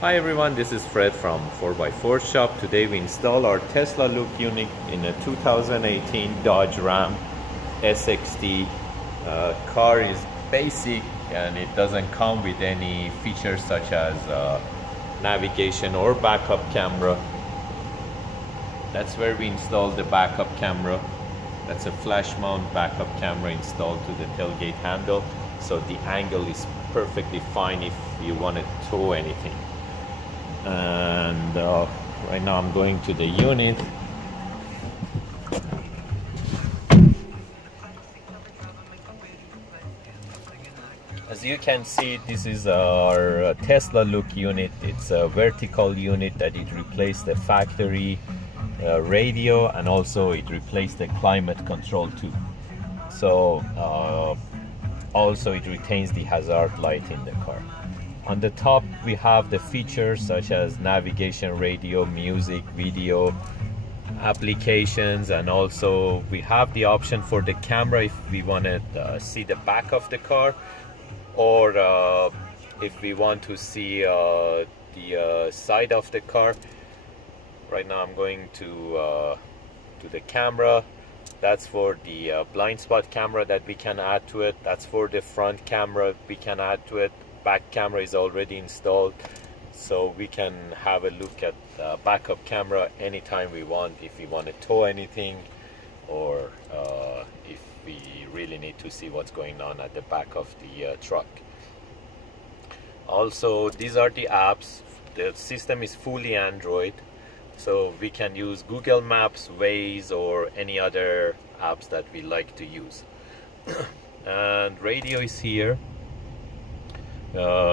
Hi everyone, this is Fred from 4x4 Shop. Today we install our Tesla Look unit in a 2018 Dodge Ram SXT. Car is basic and it doesn't come with any features such as navigation or backup camera. That's where we installed the backup camera. That's a flash mount backup camera installed to the tailgate handle, so the angle is perfectly fine if you want to tow anything. And right now I'm going to the unit. As you can see, this is our Tesla Look unit. It's a vertical unit that it replaced the factory radio, and also it replaced the climate control too. So also it retains the hazard light in the car. On the top we have the features such as navigation, radio, music, video, applications, and also we have the option for the camera if we want to see the back of the car, or if we want to see the side of the car. Right now I'm going to the camera. That's for the blind spot camera that we can add to it. That's for the front camera we can add to it. Back camera is already installed, so we can have a look at backup camera anytime we want, if we want to tow anything, or if we really need to see what's going on at the back of the truck. Also, these are the apps. The system is fully Android, so we can use Google Maps, Waze, or any other apps that we like to use. And radio is here.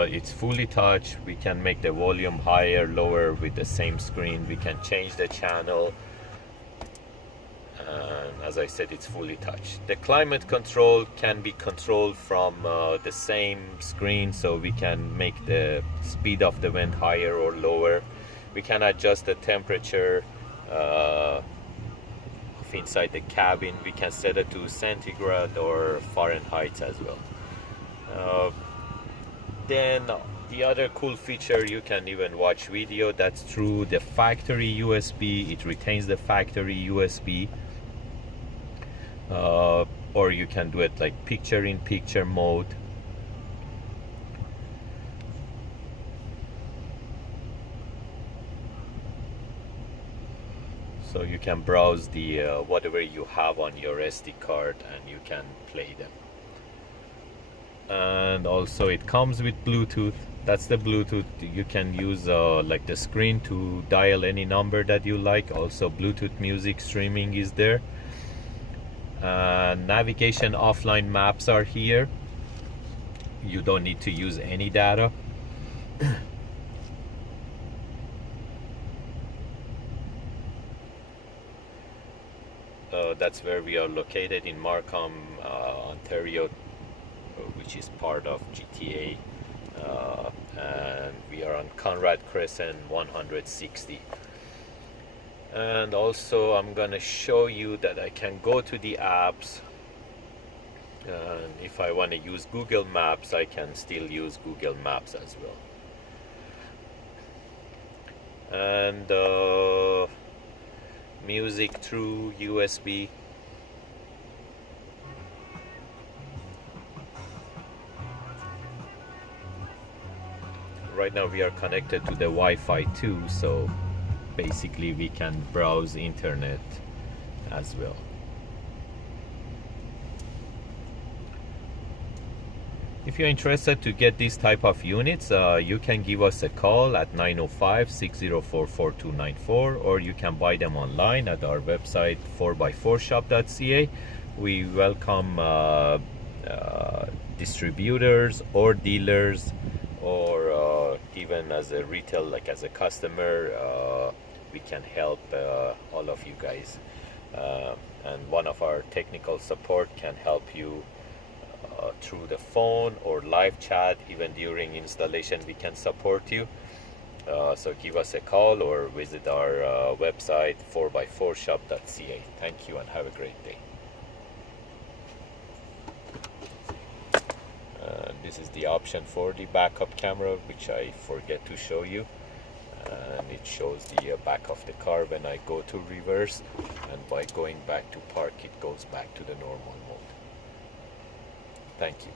It's fully touch. We can make the volume higher, lower with the same screen. We can change the channel, and as I said, it's fully touch. The climate control can be controlled from the same screen, so we can make the speed of the vent higher or lower. We can adjust the temperature inside the cabin. We can set it to centigrade or Fahrenheit as well. Then the other cool feature, you can even watch video. That's through the factory USB. It retains the factory USB, or you can do it like picture-in-picture mode. So you can browse the whatever you have on your SD card and you can play them. And also it comes with Bluetooth. That's the Bluetooth. You can use like the screen to dial any number that you like. Also Bluetooth music streaming is there. Navigation offline maps are here. You don't need to use any data. That's where we are located, in Markham, Ontario, which is part of GTA, and we are on Conrad Crescent 160. And also I'm gonna show you that I can go to the apps, and if I want to use Google Maps, I can still use Google Maps as well. And music through USB. Right now we are connected to the Wi-Fi too, so basically we can browse internet as well. If you're interested to get this type of units, you can give us a call at 905-604-4294, or you can buy them online at our website 4x4shop.ca. We welcome distributors or dealers, or even as a retail, like as a customer. We can help all of you guys, and one of our technical support can help you through the phone or live chat. Even during installation we can support you, so give us a call or visit our website 4x4shop.ca. Thank you and have a great day. This this is the option for the backup camera, which I forget to show you, and it shows the back of the car when I go to reverse, and by going back to park it goes back to the normal mode. Thank you.